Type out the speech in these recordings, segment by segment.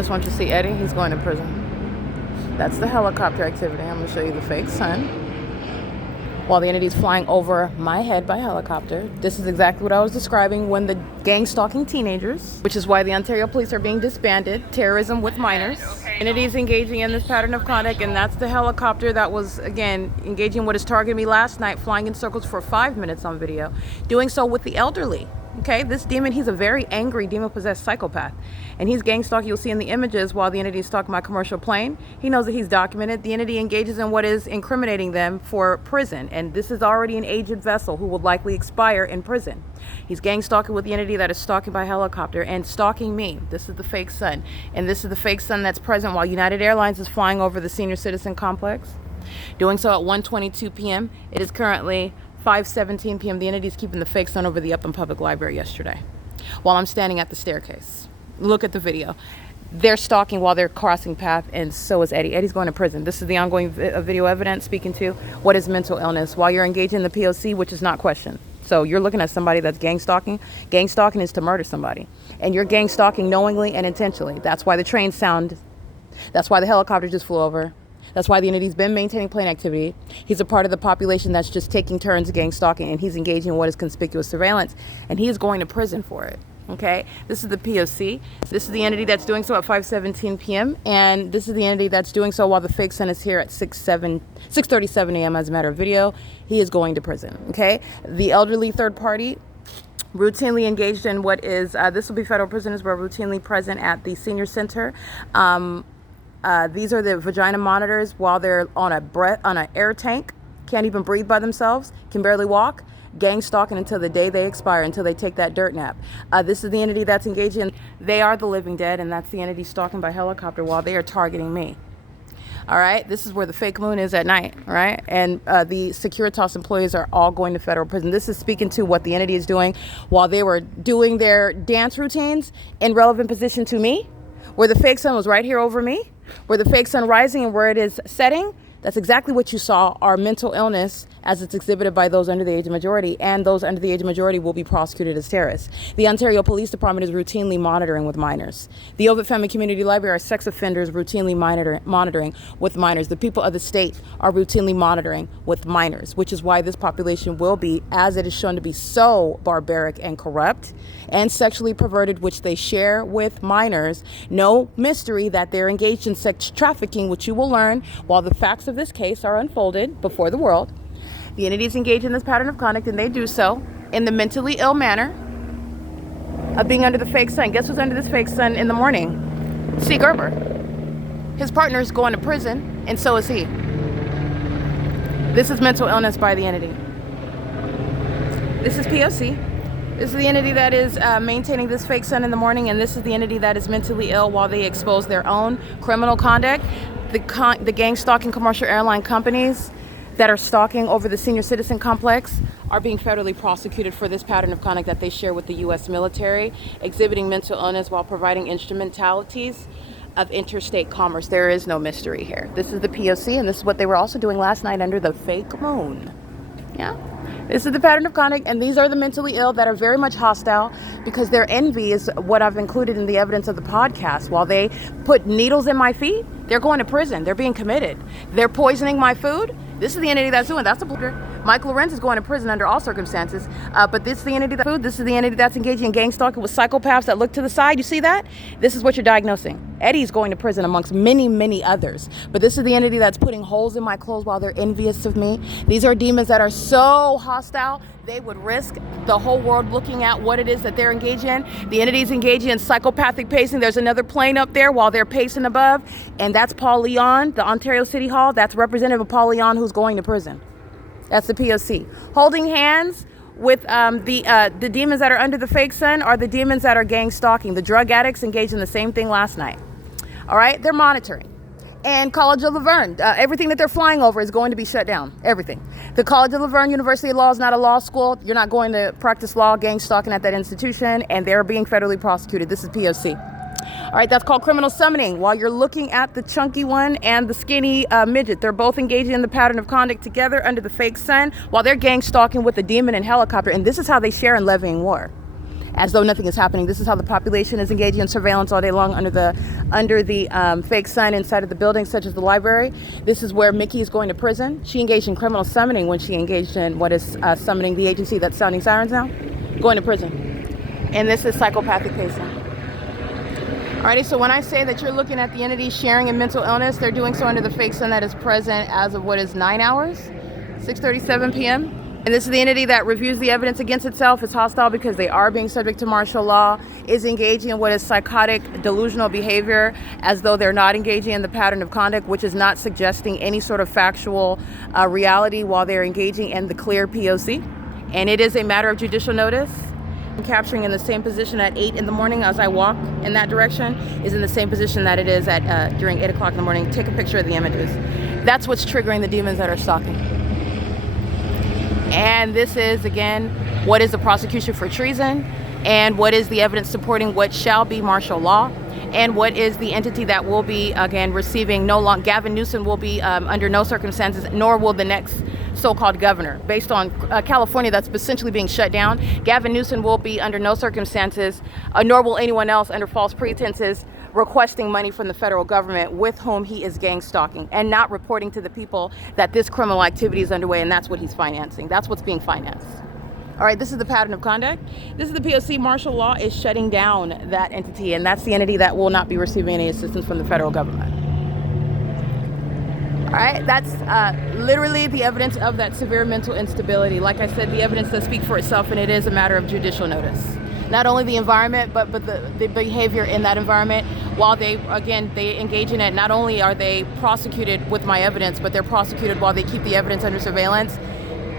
just want you to see Eddie. He's going to prison. That's the helicopter activity. I'm going to show you the fake sun. While the entity is flying over my head by helicopter. This is exactly what I was describing when the gang stalking teenagers, which is why the Ontario police are being disbanded, terrorism with minors. Entities engaging in this pattern of conduct, and that's the helicopter that was, again, engaging what is targeting me last night, flying in circles for 5 minutes on video, doing so with the elderly. Okay, this demon, he's a very angry demon-possessed psychopath. And he's gang stalking, you'll see in the images while the entity is stalking my commercial plane. He knows that he's documented. The entity engages in what is incriminating them for prison. And this is already an aged vessel who will likely expire in prison. He's gang stalking with the entity that is stalking by helicopter and stalking me. This is the fake sun. And this is the fake sun that's present while United Airlines is flying over the senior citizen complex. Doing so at 1:22 p.m. It is currently 5:17 p.m. The entity is keeping the fake sun over the Upland Public Library yesterday while I'm standing at the staircase. Look at the video. They're stalking while they're crossing path, and so is Eddie. Eddie's going to prison. This is the ongoing video evidence speaking to what is mental illness while you're engaging in the P.O.C., which is not questioned. So you're looking at somebody that's gang stalking. Gang stalking is to murder somebody. And you're gang stalking knowingly and intentionally. That's why the train sound. That's why the helicopter just flew over. That's why the entity's been maintaining plane activity. He's a part of the population that's just taking turns gang stalking, and he's engaging in what is conspicuous surveillance, and he is going to prison for it. Okay, this is the P.O.C. This is the entity that's doing so at 5:17 p.m. and this is the entity that's doing so while the fake sun is here at 6:37 a.m. as a matter of video. He is going to prison. Okay, the elderly third party routinely engaged in what is this will be federal prisoners, but routinely present at the senior center. These are the vagina monitors while they're on an air tank, can't even breathe by themselves, can barely walk, gang stalking until the day they expire, until they take that dirt nap. This is the entity that's engaged in, they are the living dead, and that's the entity stalking by helicopter while they are targeting me. All right, this is where the fake moon is at night, right? And the Securitas employees are all going to federal prison. This is speaking to what the entity is doing while they were doing their dance routines in relevant position to me, where the fake sun was right here over me, where the fake sun rising and where it is setting. That's exactly what you saw, our mental illness as it's exhibited by those under the age of majority, and those under the age of majority will be prosecuted as terrorists. The Ontario Police Department is routinely monitoring with minors. The OVITT Family Community Library are sex offenders routinely monitoring with minors. The people of the state are routinely monitoring with minors, which is why this population will be, as it is shown to be so barbaric and corrupt and sexually perverted, which they share with minors. No mystery that they're engaged in sex trafficking, which you will learn while the facts of this case are unfolded before the world. The entities engage in this pattern of conduct, and they do so in the mentally ill manner of being under the fake sun. Guess who's under this fake sun in the morning? C. Gerber. His partner is going to prison, and so is he. This is mental illness by the entity. This is P.O.C. This is the entity that is maintaining this fake sun in the morning, and this is the entity that is mentally ill while they expose their own criminal conduct. The gang stalking commercial airline companies that are stalking over the senior citizen complex are being federally prosecuted for this pattern of conduct that they share with the U.S. military, exhibiting mental illness while providing instrumentalities of interstate commerce. There is no mystery here. This is the P.O.C., and this is what they were also doing last night under the fake moon. Yeah. This is the pattern of conduct, and these are the mentally ill that are very much hostile because their envy is what I've included in the evidence of the podcast. While they put needles in my feet, they're going to prison. They're being committed. They're poisoning my food. This is the entity that's doing. That's the Michael LORENZ is going to prison under all circumstances. But this is the entity this is the entity that's engaging in gang stalking with psychopaths that look to the side. You see that? This is what you're diagnosing. Eddie's going to prison amongst many, many others. But this is the entity that's putting holes in my clothes while they're envious of me. These are demons that are so hostile, they would risk the whole world looking at what it is that they're engaged in. The entity's engaging in psychopathic pacing. There's another plane up there while they're pacing above. And that's Paul Leon, the Ontario City Hall. That's representative of Paul Leon, who's going to prison. That's the P.O.C. Holding hands with the demons that are under the fake sun are the demons that are gang stalking. The drug addicts engaged in the same thing last night. All right, they're monitoring. And College of Laverne, everything that they're flying over is going to be shut down. Everything. The College of Laverne University of Law is not a law school. You're not going to practice law, gang stalking at that institution, and they're being federally prosecuted. This is P.O.C. All right, that's called criminal summoning. While you're looking at the chunky one and the skinny midget, they're both engaging in the pattern of conduct together under the fake sun while they're gang stalking with the demon and helicopter. And this is how they share in levying war. as though nothing is happening. This is how the population is engaging in surveillance all day long under the fake sun inside of the buildings, such as the library. This is where Mickey is going to prison. She engaged in criminal summoning when she engaged in what is summoning the agency that's sounding sirens now, going to prison. And this is psychopathic pacing. Alrighty, so when I say that you're looking at the entity sharing in mental illness, they're doing so under the fake sun that is present as of what is 9 hours, 6:37 p.m. And this is the entity that reviews the evidence against itself, is hostile because they are being subject to martial law, is engaging in what is psychotic, delusional behavior, as though they're not engaging in the pattern of conduct, which is not suggesting any sort of factual reality while they're engaging in the clear POC. And it is a matter of judicial notice. Capturing in the same position at 8 in the morning as I walk in that direction is in the same position that it is at during 8 o'clock in the morning. Take a picture of the images. That's what's triggering the demons that are stalking. And this is, again, what is the prosecution for treason, and what is the evidence supporting what shall be martial law, and what is the entity that will be, again, receiving no longer. Gavin Newsom will be under no circumstances, nor will the next so-called governor, based on California that's essentially being shut down. Gavin Newsom will be under no circumstances, nor will anyone else under false pretenses, requesting money from the federal government with whom he is gang stalking and not reporting to the people that this criminal activity is underway, and that's what he's financing. That's what's being financed. All right, this is the pattern of conduct. This is the P.O.C. Martial law is shutting down that entity, and that's the entity that will not be receiving any assistance from the federal government. All right, that's literally the evidence of that severe mental instability. Like I said, the evidence does speak for itself, and it is a matter of judicial notice. Not only the environment, but the behavior in that environment. While they engage in it, not only are they prosecuted with my evidence, but they're prosecuted while they keep the evidence under surveillance,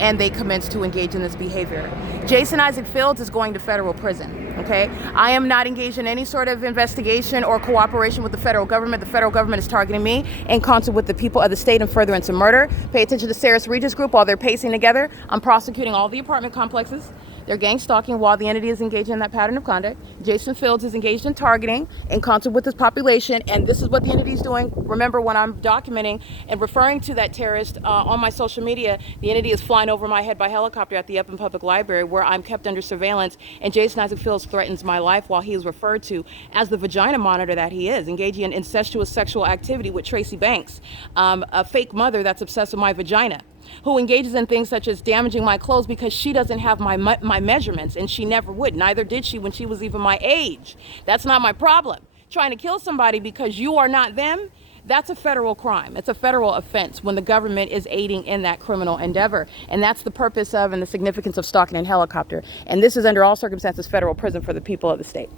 and they commence to engage in this behavior. Jason Isaac Fields is going to federal prison, okay? I am not engaged in any sort of investigation or cooperation with the federal government. The federal government is targeting me in concert with the people of the state in furtherance of murder. Pay attention to Sarah's Regis group while they're pacing together. I'm prosecuting all the apartment complexes. They're gang stalking while the entity is engaged in that pattern of conduct. Jason Fields is engaged in targeting in concert with his population, and this is what the entity is doing. Remember, when I'm documenting and referring to that terrorist on my social media, the entity is flying over my head by helicopter at the Upton Public Library, where I'm kept under surveillance, and Jason Isaac Fields threatens my life while he is referred to as the vagina monitor that he is, engaging in incestuous sexual activity with Tracy Banks, a fake mother that's obsessed with my vagina, who engages in things such as damaging my clothes because she doesn't have my measurements, and she never would. Neither did she when she was even my age. That's not my problem. Trying to kill somebody because you are not them, that's a federal crime. It's a federal offense when the government is aiding in that criminal endeavor. And that's the purpose of and the significance of stalking in helicopter. And this is under all circumstances federal prison for the people of the state.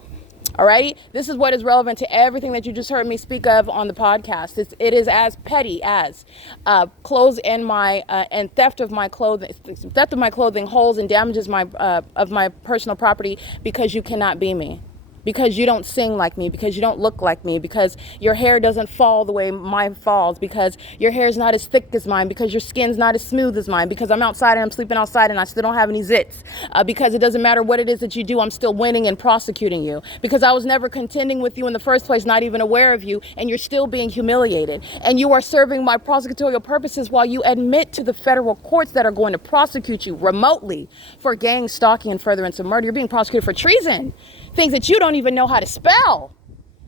Alrighty, this is what is relevant to everything that you just heard me speak of on the podcast. It is as petty as clothes in my and theft of my clothing, holes and damages of my personal property because you cannot be me. Because you don't sing like me, because you don't look like me, because your hair doesn't fall the way mine falls, because your hair is not as thick as mine, because your skin's not as smooth as mine, because I'm outside and I'm sleeping outside and I still don't have any zits, because it doesn't matter what it is that you do, I'm still winning and prosecuting you, because I was never contending with you in the first place, not even aware of you, and you're still being humiliated, and you are serving my prosecutorial purposes while you admit to the federal courts that are going to prosecute you remotely for gang stalking and furtherance of murder. You're being prosecuted for treason. Things that you don't even know how to spell.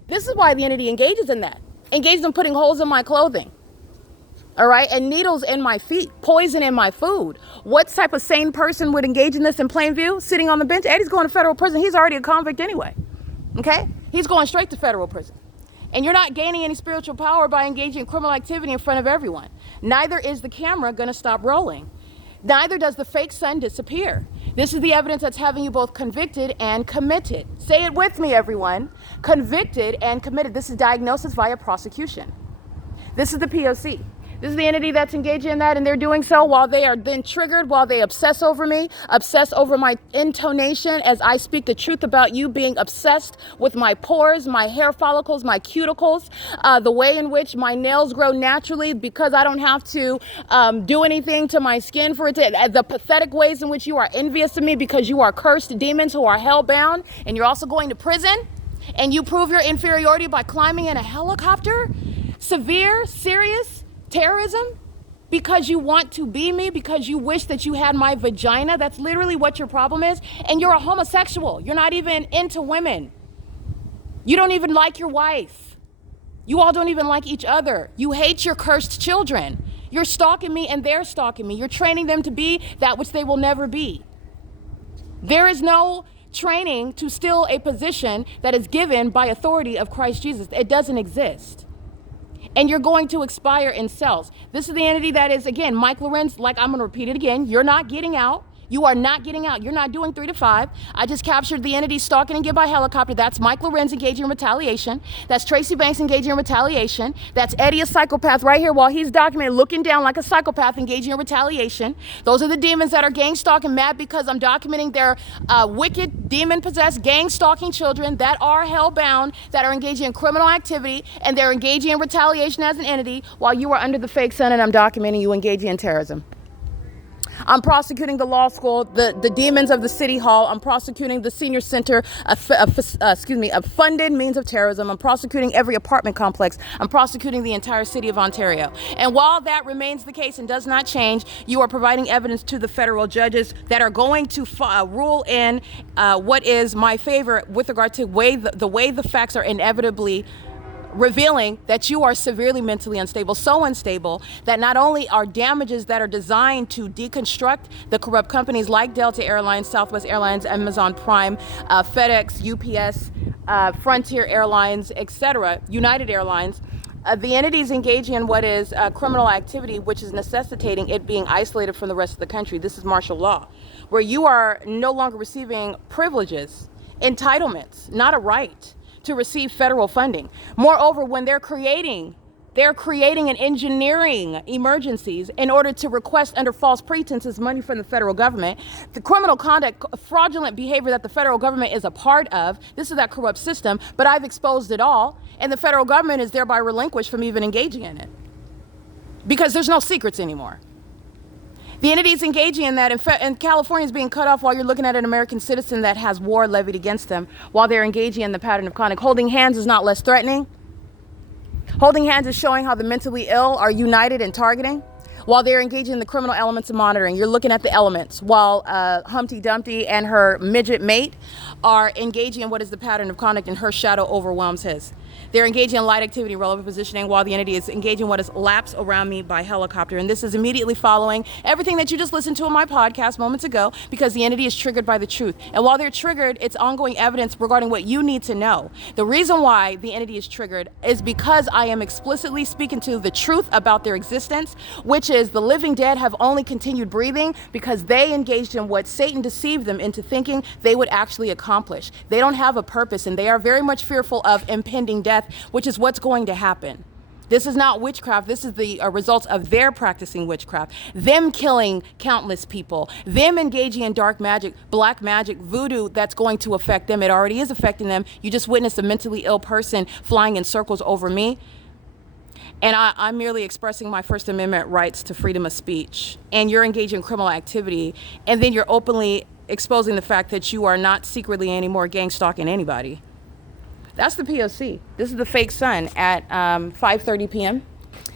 This is why the entity engages in that. Engages in putting holes in my clothing. All right? And needles in my feet. Poison in my food. What type of sane person would engage in this in plain view? Sitting on the bench? Eddie's going to federal prison. He's already a convict anyway. Okay? He's going straight to federal prison. And you're not gaining any spiritual power by engaging in criminal activity in front of everyone. Neither is the camera going to stop rolling. Neither does the fake sun disappear. This is the evidence that's having you both convicted and committed. Say it with me, everyone. Convicted and committed. This is diagnosis via prosecution. This is the POC. This is the entity that's engaging in that, and they're doing so while they are then triggered, while they obsess over me, obsess over my intonation as I speak the truth about you, being obsessed with my pores, my hair follicles, my cuticles, the way in which my nails grow naturally because I don't have to do anything to my skin for it to, the pathetic ways in which you are envious of me because you are cursed demons who are hellbound, and you're also going to prison, and you prove your inferiority by climbing in a helicopter. Severe, serious terrorism because you want to be me, because you wish that you had my vagina. That's literally what your problem is. And you're a homosexual. You're not even into women. You don't even like your wife. You all don't even like each other. You hate your cursed children. You're stalking me and they're stalking me. You're training them to be that which they will never be. There is no training to steal a position that is given by authority of Christ Jesus. It doesn't exist. And you're going to expire in cells. This is the entity that is, again, Mike Lorenz, like I'm going to repeat it again. You're not getting out. You are not getting out. You're not doing 3 to 5. I just captured the entity stalking and get by helicopter. That's Mike Lorenz engaging in retaliation. That's Tracy Banks engaging in retaliation. That's Eddie, a psychopath, right here while he's documented looking down like a psychopath engaging in retaliation. Those are the demons that are gang stalking, mad because I'm documenting their wicked, demon-possessed, gang stalking children that are hellbound, that are engaging in criminal activity, and they're engaging in retaliation as an entity while you are under the fake sun and I'm documenting you engaging in terrorism. I'm prosecuting the law school, the demons of the city hall. I'm prosecuting the senior center, a funded means of terrorism. I'm prosecuting every apartment complex. I'm prosecuting the entire city of Ontario. And while that remains the case and does not change, you are providing evidence to the federal judges that are going to rule in what is my favorite with regard to the way the facts are inevitably revealing that you are severely mentally unstable, so unstable that not only are damages that are designed to deconstruct the corrupt companies like Delta Airlines, Southwest Airlines, Amazon Prime, FedEx, UPS, Frontier Airlines, etc., United Airlines, the entities engaging in what is criminal activity, which is necessitating it being isolated from the rest of the country. This is martial law, where you are no longer receiving privileges, entitlements, not a right to receive federal funding. Moreover, when they're creating and engineering emergencies in order to request under false pretenses money from the federal government, the criminal conduct, fraudulent behavior that the federal government is a part of, this is that corrupt system, but I've exposed it all, and the federal government is thereby relinquished from even engaging in it. Because there's no secrets anymore. The entities engaging in that, and California is being cut off while you're looking at an American citizen that has war levied against them while they're engaging in the pattern of conduct. Holding hands is not less threatening. Holding hands is showing how the mentally ill are united in targeting while they're engaging in the criminal elements of monitoring. You're looking at the elements while Humpty Dumpty and her midget mate are engaging in what is the pattern of conduct and her shadow overwhelms his. They're engaging in light activity, relevant positioning, while the entity is engaging in what is lapse around me by helicopter. And this is immediately following everything that you just listened to in my podcast moments ago, because the entity is triggered by the truth. And while they're triggered, it's ongoing evidence regarding what you need to know. The reason why the entity is triggered is because I am explicitly speaking to the truth about their existence, which is the living dead have only continued breathing because they engaged in what Satan deceived them into thinking they would actually accomplish. They don't have a purpose, and they are very much fearful of impending death, which is what's going to happen. This is not witchcraft. This is the results of their practicing witchcraft, them killing countless people, them engaging in dark magic, black magic, voodoo that's going to affect them. It already is affecting them. You just witnessed a mentally ill person flying in circles over me. And I'm merely expressing my First Amendment rights to freedom of speech. And you're engaged in criminal activity. And then you're openly exposing the fact that you are not secretly anymore gang stalking anybody. That's the P.O.C. This is the fake sun at 5:30 p.m.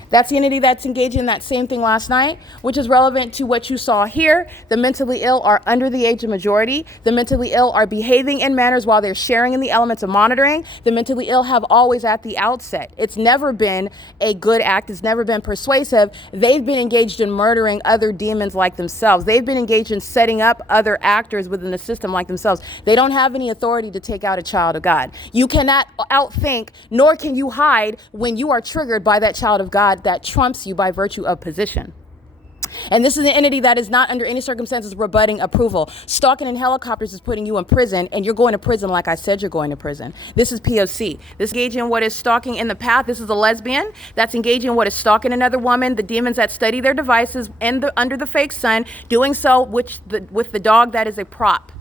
That's the entity that's engaged in that same thing last night, which is relevant to what you saw here. The mentally ill are under the age of majority. The mentally ill are behaving in manners while they're sharing in the elements of monitoring. The mentally ill have always at the outset. It's never been a good act. It's never been persuasive. They've been engaged in murdering other demons like themselves. They've been engaged in setting up other actors within the system like themselves. They don't have any authority to take out a child of God. You cannot outthink, nor can you hide when you are triggered by that child of God that trumps you by virtue of position. And this is an entity that is not under any circumstances rebutting approval. Stalking in helicopters is putting you in prison, and you're going to prison like I said you're going to prison. This is P.O.C. This engaging in what is stalking in the path. This is a lesbian that's engaging in what is stalking another woman. The demons that study their devices under the fake sun, doing so with the dog that is a prop.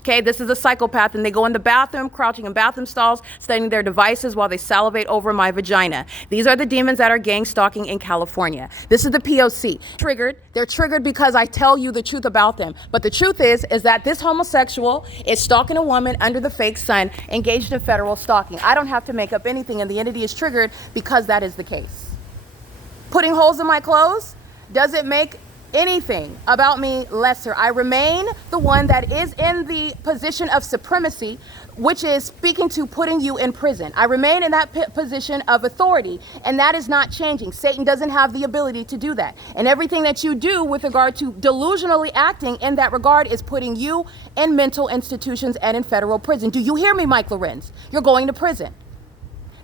Okay, this is a psychopath, and they go in the bathroom, crouching in bathroom stalls, studying their devices while they salivate over my vagina. These are the demons that are gang stalking in California. This is the P.O.C. Triggered. They're triggered because I tell you the truth about them. But the truth is that this homosexual is stalking a woman under the fake sun, engaged in federal stalking. I don't have to make up anything, and the entity is triggered because that is the case. Putting holes in my clothes? doesn't make anything about me lesser. I remain the one that is in the position of supremacy, which is speaking to putting you in prison. I remain in that position of authority, and that is not changing. Satan doesn't have the ability to do that. And everything that you do with regard to delusionally acting in that regard is putting you in mental institutions and in federal prison. Do you hear me, Mike Lorenz? You're going to prison.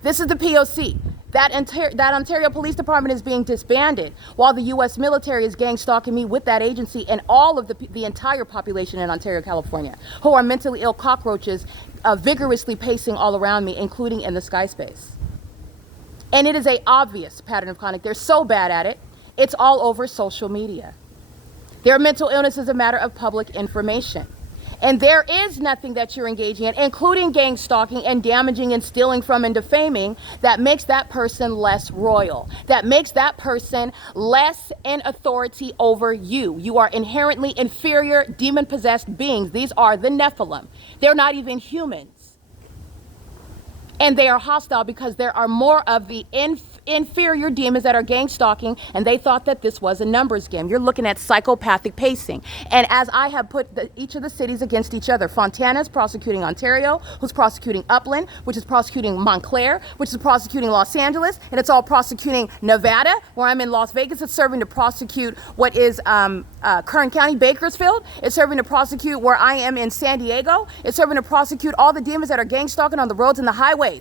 This is the P.O.C. That Ontario Police Department is being disbanded while the U.S. military is gang stalking me with that agency and all of the entire population in Ontario, California, who are mentally ill cockroaches vigorously pacing all around me, including in the sky space. And it is an obvious pattern of conduct. They're so bad at it, it's all over social media. Their mental illness is a matter of public information. And there is nothing that you're engaging in, including gang stalking and damaging and stealing from and defaming, that makes that person less royal, that makes that person less in authority over you. You are inherently inferior, demon-possessed beings. These are the Nephilim. They're not even humans. And they are hostile because there are more of the inferior demons that are gang stalking, and they thought that this was a numbers game. You're looking at psychopathic pacing. And as I have put each of the cities against each other, Fontana's prosecuting Ontario, who's prosecuting Upland, which is prosecuting Montclair, which is prosecuting Los Angeles, and it's all prosecuting Nevada, where I'm in Las Vegas. It's serving to prosecute what is Kern County, Bakersfield. It's serving to prosecute where I am in San Diego. It's serving to prosecute all the demons that are gang stalking on the roads and the highways,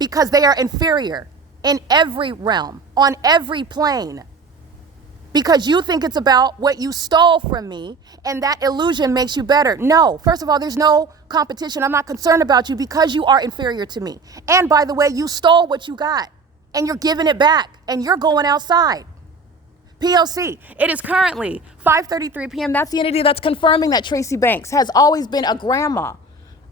because they are inferior in every realm, on every plane. Because you think it's about what you stole from me, and that illusion makes you better. No, first of all, there's no competition. I'm not concerned about you because you are inferior to me. And by the way, you stole what you got, and you're giving it back, and you're going outside. P.O.C. It is currently 5:33 p.m. That's the entity that's confirming that Tracy Banks has always been a grandma,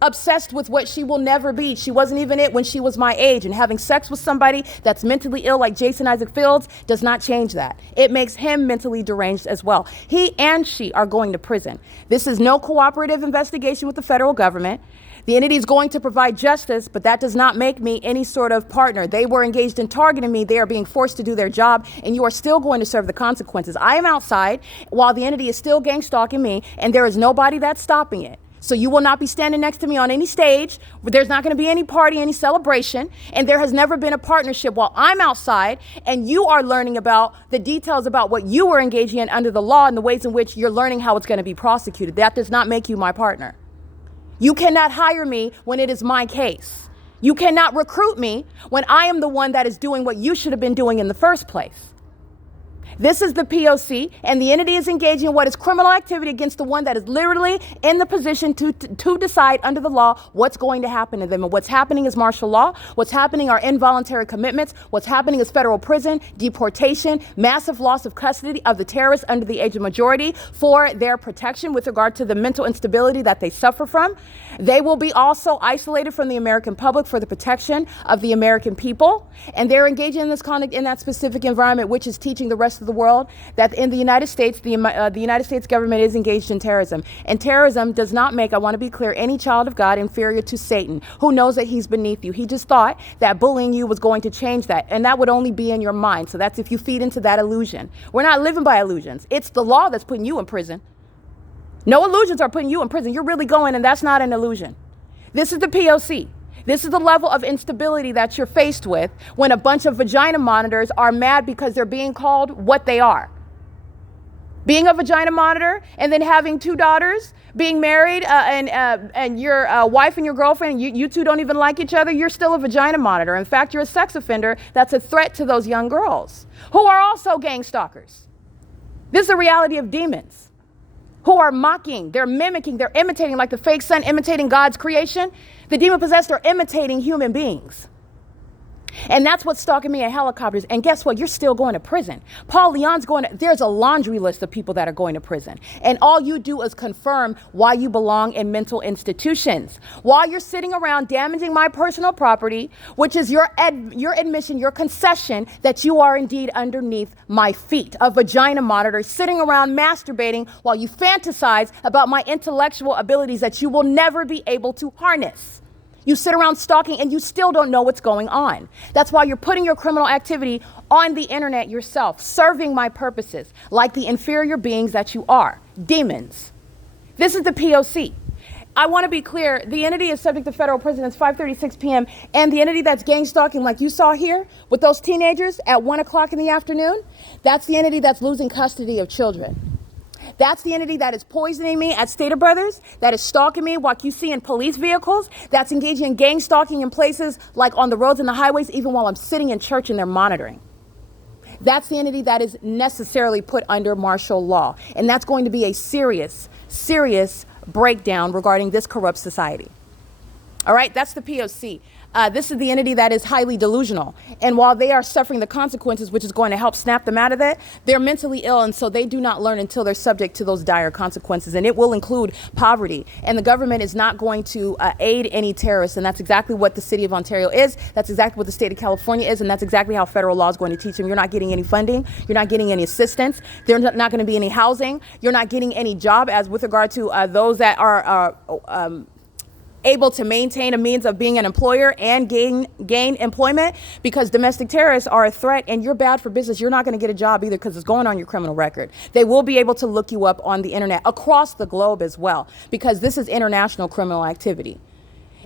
obsessed with what she will never be. She wasn't even it when she was my age, and having sex with somebody that's mentally ill like Jason Isaac Fields does not change that. It makes him mentally deranged as well. He and she are going to prison. This is no cooperative investigation with the federal government. The entity is going to provide justice, but that does not make me any sort of partner. They were engaged in targeting me. They are being forced to do their job, and you are still going to serve the consequences. I am outside while the entity is still gang stalking me, and there is nobody that's stopping it. So you will not be standing next to me on any stage. There's not going to be any party, any celebration. And there has never been a partnership while I'm outside and you are learning about the details about what you were engaging in under the law and the ways in which you're learning how it's going to be prosecuted. That does not make you my partner. You cannot hire me when it is my case. You cannot recruit me when I am the one that is doing what you should have been doing in the first place. This is the P.O.C., and the entity is engaging in what is criminal activity against the one that is literally in the position to decide under the law what's going to happen to them. And what's happening is martial law. What's happening are involuntary commitments. What's happening is federal prison, deportation, massive loss of custody of the terrorists under the age of majority for their protection with regard to the mental instability that they suffer from. They will be also isolated from the American public for the protection of the American people. And they're engaging in this conduct in that specific environment, which is teaching the rest of the world that in the United States, the United States government is engaged in terrorism. And terrorism does not make, I want to be clear, any child of God inferior to Satan, who knows that he's beneath you. He just thought that bullying you was going to change that. And that would only be in your mind. So that's if you feed into that illusion. We're not living by illusions. It's the law that's putting you in prison. No illusions are putting you in prison. You're really going, and that's not an illusion. This is the P.O.C. This is the level of instability that you're faced with when a bunch of vagina monitors are mad because they're being called what they are. Being a vagina monitor and then having two daughters, being married and your wife and your girlfriend, you two don't even like each other, you're still a vagina monitor. In fact, you're a sex offender that's a threat to those young girls who are also gang stalkers. This is the reality of demons who are mocking, they're mimicking, they're imitating, like the fake sun imitating God's creation. The demon-possessed are imitating human beings. And that's what's stalking me in helicopters. And guess what? You're still going to prison. Paul Leon's there's a laundry list of people that are going to prison. And all you do is confirm why you belong in mental institutions. While you're sitting around damaging my personal property, which is your admission, your concession that you are indeed underneath my feet. A vagina monitor sitting around masturbating while you fantasize about my intellectual abilities that you will never be able to harness. You sit around stalking and you still don't know what's going on. That's why you're putting your criminal activity on the internet yourself, serving my purposes, like the inferior beings that you are, demons. This is the P.O.C. I want to be clear, the entity is subject to federal prison. It's 5:36 p.m. And the entity that's gang stalking, like you saw here, with those teenagers at 1 o'clock in the afternoon, that's the entity that's losing custody of children. That's the entity that is poisoning me at Stater Brothers, that is stalking me, like you see in police vehicles, that's engaging in gang stalking in places like on the roads and the highways, even while I'm sitting in church and they're monitoring. That's the entity that is necessarily put under martial law. And that's going to be a serious, serious breakdown regarding this corrupt society. All right, that's the P.O.C. This is the entity that is highly delusional. And while they are suffering the consequences, which is going to help snap them out of that, they're mentally ill. And so they do not learn until they're subject to those dire consequences. And it will include poverty. And the government is not going to aid any terrorists. And that's exactly what the city of Ontario is. That's exactly what the state of California is. And that's exactly how federal law is going to teach them. You're not getting any funding. You're not getting any assistance. There's not going to be any housing. You're not getting any job, as with regard to those that are able to maintain a means of being an employer and gain employment, because domestic terrorists are a threat and you're bad for business. You're not going to get a job either because it's going on your criminal record. They will be able to look you up on the internet across the globe as well, because this is international criminal activity.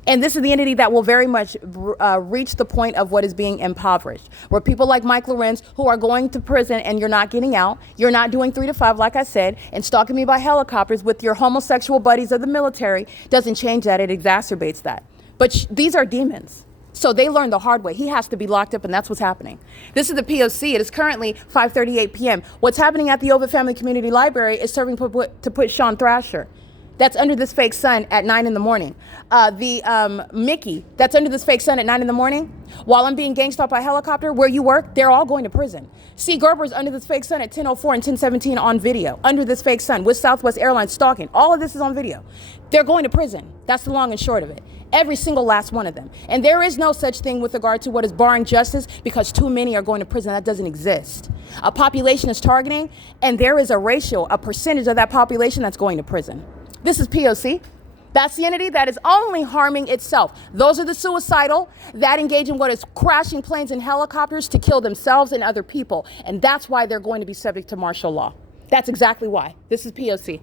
And this is the entity that will very much reach the point of what is being impoverished, where people like Mike LORENZ, who are going to prison and you're not getting out, you're not doing 3 to 5, like I said, and stalking me by helicopters with your homosexual buddies of the military, doesn't change that. It exacerbates that. But these are demons. So they learned the hard way. He has to be locked up, and that's what's happening. This is the P.O.C. It is currently 5:38 p.m. What's happening at the OVITT Family Community Library is serving to put Sean Thrasher. That's under this fake sun at 9 in the morning. Mickey, that's under this fake sun at 9 in the morning. While I'm being gang stalked by helicopter, where you work, they're all going to prison. C. Gerber's under this fake sun at 10:04 and 10:17 on video. Under this fake sun with Southwest Airlines stalking. All of this is on video. They're going to prison. That's the long and short of it. Every single last one of them. And there is no such thing with regard to what is barring justice, because too many are going to prison. That doesn't exist. A population is targeting, and there is a ratio, a percentage of that population that's going to prison. This is P.O.C. That's the entity that is only harming itself. Those are the suicidal that engage in what is crashing planes and helicopters to kill themselves and other people. And that's why they're going to be subject to martial law. That's exactly why. This is P.O.C.